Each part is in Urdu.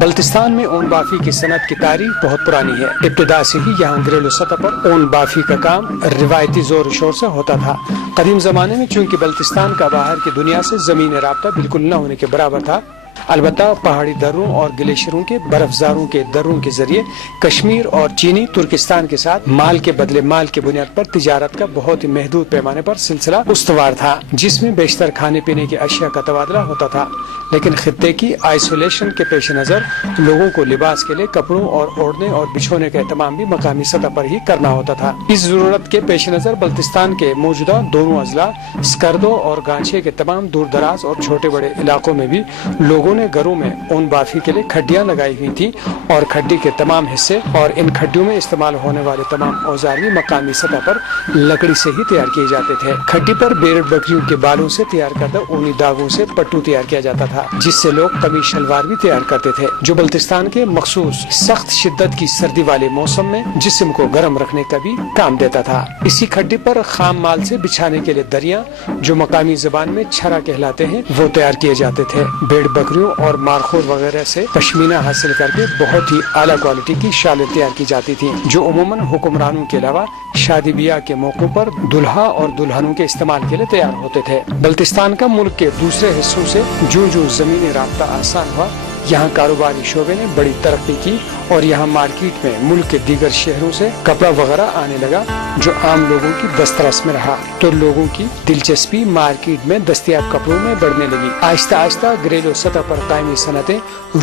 بلتستان میں اون بافی کی صنعت کی تاریخ بہت پرانی ہے۔ ابتدا سے ہی یہاں گھریلو سطح پر اون بافی کا کام روایتی زور و شور سے ہوتا تھا۔ قدیم زمانے میں چونکہ بلتستان کا باہر کی دنیا سے زمینی رابطہ بالکل نہ ہونے کے برابر تھا، البتہ پہاڑی دروں اور گلیشیروں کے برفزاروں کے دروں کے ذریعے کشمیر اور چینی ترکستان کے ساتھ مال کے بدلے مال کی بنیاد پر تجارت کا بہت ہی محدود پیمانے پر سلسلہ استوار تھا، جس میں بیشتر کھانے پینے کی اشیاء کا تبادلہ ہوتا تھا۔ لیکن خطے کی آئسولیشن کے پیش نظر لوگوں کو لباس کے لیے کپڑوں اور اوڑھنے اور بچھونے کا اہتمام بھی مقامی سطح پر ہی کرنا ہوتا تھا۔ اس ضرورت کے پیش نظر بلتستان کے موجودہ دونوں اضلاع سکردو اور گانچے کے تمام دور دراز اور چھوٹے بڑے علاقوں میں بھی لوگوں نے گھروں میں اون بافی کے لیے کھڈیاں لگائی ہوئی تھیں، اور کھڈی کے تمام حصے اور ان کھڈیوں میں استعمال ہونے والے تمام اوزار بھی مقامی سطح پر لکڑی سے ہی تیار کیے جاتے تھے۔ کھڈی پر بیڑ بکریوں کے بالوں سے تیار کردہ اونی داغوں سے پٹو تیار کیا جاتا تھا، جس سے لوگ قمیص شلوار بھی تیار کرتے تھے، جو بلتستان کے مخصوص سخت شدت کی سردی والے موسم میں جسم کو گرم رکھنے کا بھی کام دیتا تھا۔ اسی کھڈی پر خام مال سے بچھانے کے لیے دریاں، جو مقامی زبان میں چھرا کہلاتے ہیں، وہ تیار کیے جاتے تھے۔ بیڑ بکریوں اور مارخور وغیرہ سے پشمینہ حاصل کر کے بہت ہی اعلیٰ کوالٹی کی شالیں تیار کی جاتی تھیں، جو عموماً حکمرانوں کے علاوہ شادی بیاہ کے موقعوں پر دلہا اور دلہنوں کے استعمال کے لیے تیار ہوتے تھے۔ بلتستان کا ملک کے دوسرے حصوں سے جو زمینی رابطہ آسان ہوا، یہاں کاروباری شعبے نے بڑی ترقی کی، اور یہاں مارکیٹ میں ملک کے دیگر شہروں سے کپڑا وغیرہ آنے لگا، جو عام لوگوں کی دسترس میں رہا، تو لوگوں کی دلچسپی مارکیٹ میں دستیاب کپڑوں میں بڑھنے لگی۔ آہستہ آہستہ گھریلو سطح پر قائمی صنعتیں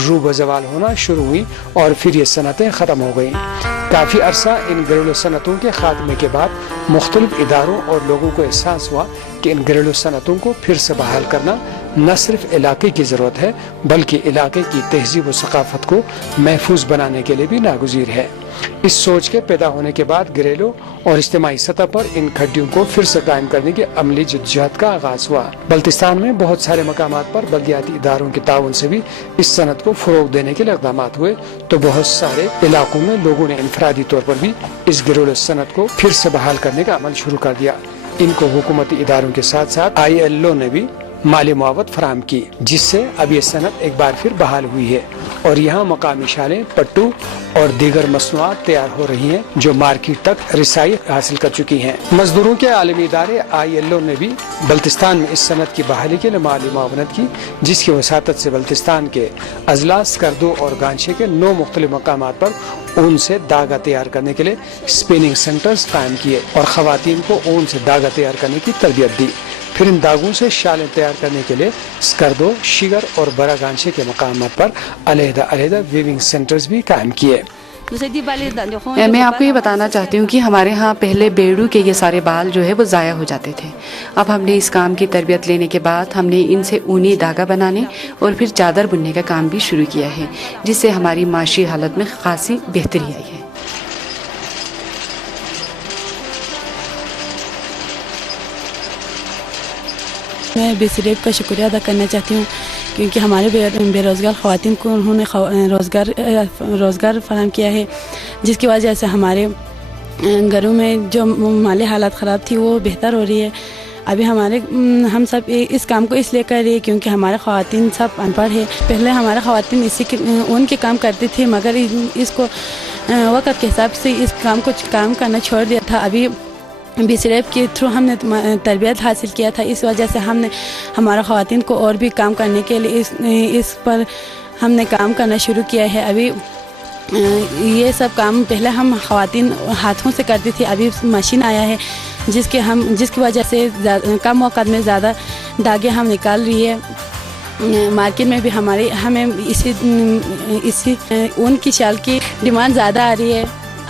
رو بزوال ہونا شروع ہوئی، اور پھر یہ صنعتیں ختم ہو گئیں۔ کافی عرصہ ان گھریلو صنعتوں کے خاتمے کے بعد مختلف اداروں اور لوگوں کو احساس ہوا کہ ان گھریلو صنعتوں کو پھر سے بحال کرنا نہ صرف علاقے کی ضرورت ہے، بلکہ علاقے کی تہذیب و ثقافت کو محفوظ بنانے کے لیے بھی ناگزیر ہے۔ اس سوچ کے پیدا ہونے کے بعد گھریلو اور اجتماعی سطح پر ان کھڈیوں کو پھر سے قائم کرنے کی عملی جدوجہد کا آغاز ہوا۔ بلتستان میں بہت سارے مقامات پر بلدیاتی اداروں کے تعاون سے بھی اس صنعت کو فروغ دینے کے لیے اقدامات ہوئے، تو بہت سارے علاقوں میں لوگوں نے انفرادی طور پر بھی اس گھریلو صنعت کو پھر سے بحال کرنے کا عمل شروع کر دیا۔ ان کو حکومتی اداروں کے ساتھ ساتھ ILO نے بھی مالی معاونت فراہم کی، جس سے اب یہ صنعت ایک بار پھر بحال ہوئی ہے، اور یہاں مقامی شالیں، پٹو اور دیگر مصنوعات تیار ہو رہی ہیں، جو مارکیٹ تک رسائی حاصل کر چکی ہیں۔ مزدوروں کے عالمی ادارے ILO نے بھی بلتستان میں اس صنعت کی بحالی کے لیے مالی معاونت کی، جس کی وساطت سے بلتستان کے اضلاع سکردو اور گانچے کے 9 مختلف مقامات پر اون سے داغا تیار کرنے کے لیے اسپیننگ سینٹرز قائم کیے، اور خواتین کو اون سے داغا تیار کرنے کی تربیت دی۔ پھر ان داغوں سے شالیں تیار کرنے کے لیے سکردو، شیگر اور برا گانچے کے مقامات پر علیحدہ علیحدہ ویونگ سینٹرز بھی قائم کیے۔ میں آپ کو یہ بتانا چاہتی ہوں کہ ہمارے ہاں پہلے بیڑو کے یہ سارے بال جو ہے وہ ضائع ہو جاتے تھے۔ اب ہم نے اس کام کی تربیت لینے کے بعد ہم نے ان سے اونی داغا بنانے اور پھر چادر بننے کا کام بھی شروع کیا ہے، جس سے ہماری معاشی حالت میں خاصی بہتری آئی ہے۔ میں BCDF کا شکریہ ادا کرنا چاہتی ہوں، کیونکہ ہمارے بے روزگار خواتین کو انہوں نے روزگار فراہم کیا ہے، جس کی وجہ سے ہمارے گھروں میں جو مالی حالات خراب تھی وہ بہتر ہو رہی ہے۔ ابھی ہم سب اس کام کو اس لیے کر رہی ہے کیونکہ ہمارے خواتین سب ان پڑھ ہے۔ پہلے ہمارے خواتین ان کے کام کرتی تھی، مگر اس کو وقت کے حساب سے اس کام کرنا چھوڑ دیا تھا۔ ابھی BCDF کے تھرو ہم نے تربیت حاصل کیا تھا، اس وجہ سے ہم نے ہمارے خواتین کو اور بھی کام کرنے کے لیے اس پر ہم نے کام کرنا شروع کیا ہے۔ ابھی یہ سب کام پہلے ہم خواتین ہاتھوں سے کرتی تھی، ابھی مشین آیا ہے جس کی وجہ سے کم وقت میں زیادہ داغے ہم نکال رہی ہے۔ مارکیٹ میں بھی ہمیں اسی اون کی شال کی ڈیمانڈ زیادہ آ رہی ہے۔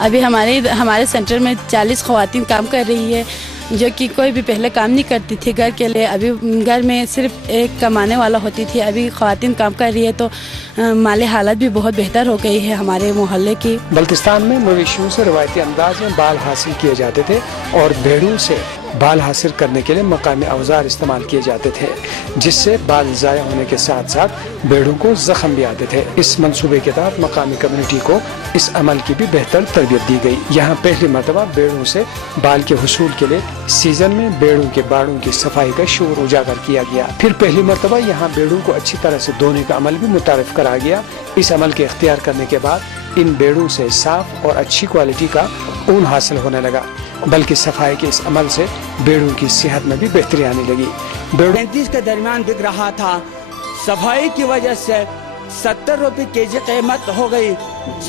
ابھی ہمارے سینٹر میں 40 خواتین کام کر رہی ہے، جو کہ کوئی بھی پہلے کام نہیں کرتی تھی گھر کے لیے۔ ابھی گھر میں صرف ایک کمانے والا ہوتی تھی، ابھی خواتین کام کر رہی ہے، تو مالی حالت بھی بہت بہتر ہو گئی ہے ہمارے محلے کی۔ بلتستان میں مویشیوں سے روایتی انداز میں بال حاصل کیے جاتے تھے، اور بھیڑوں سے بال حاصل کرنے کے لیے مقامی اوزار استعمال کیے جاتے تھے، جس سے بال ضائع ہونے کے ساتھ ساتھ بیڑوں کو زخم بھی آتے تھے۔ اس منصوبے کے تحت مقامی کمیونٹی کو اس عمل کی بھی بہتر تربیت دی گئی۔ یہاں پہلی مرتبہ بیڑوں سے بال کے حصول کے لیے سیزن میں بیڑوں کے باڑوں کی صفائی کا شعور اجاگر کیا گیا۔ پھر پہلی مرتبہ یہاں بیڑوں کو اچھی طرح سے دھونے کا عمل بھی متعارف کرا گیا۔ اس عمل کے اختیار کرنے کے بعد ان بیڑوں سے صاف اور اچھی کوالٹی کا اون حاصل ہونے لگا، بلکہ صفائی کے اس عمل سے بیڑوں کی صحت میں بھی بہتری آنے لگی۔ 35 کے درمیان بک رہا تھا، صفائی کی وجہ سے 70 روپے کے جی قیمت ہو گئی،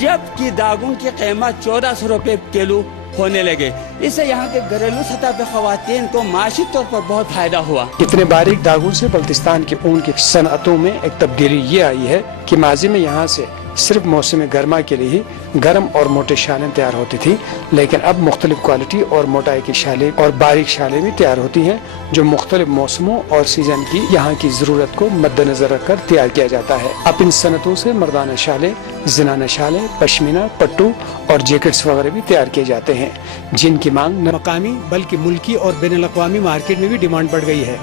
جبکہ داغوں کی قیمت 1400 روپے کلو ہونے لگے۔ اس سے یہاں کے گھریلو سطح پہ خواتین کو معاشی طور پر بہت فائدہ ہوا۔ اتنے باریک داغوں سے بلتستان کے اون کی صنعتوں میں ایک تبدیلی یہ آئی ہے کہ ماضی میں یہاں سے صرف موسم گرما کے لیے ہی گرم اور موٹے شالیں تیار ہوتی تھی، لیکن اب مختلف کوالٹی اور موٹائی کی شالیں اور باریک شالیں بھی تیار ہوتی ہیں، جو مختلف موسموں اور سیزن کی یہاں کی ضرورت کو مد نظر رکھ کر تیار کیا جاتا ہے۔ اب ان صنعتوں سے مردانہ شالیں، زنانہ شالیں، پشمینہ، پٹو اور جیکٹس وغیرہ بھی تیار کیے جاتے ہیں، جن کی مانگ نہ مقامی بلکہ ملکی اور بین الاقوامی مارکیٹ میں بھی ڈیمانڈ بڑھ گئی ہے۔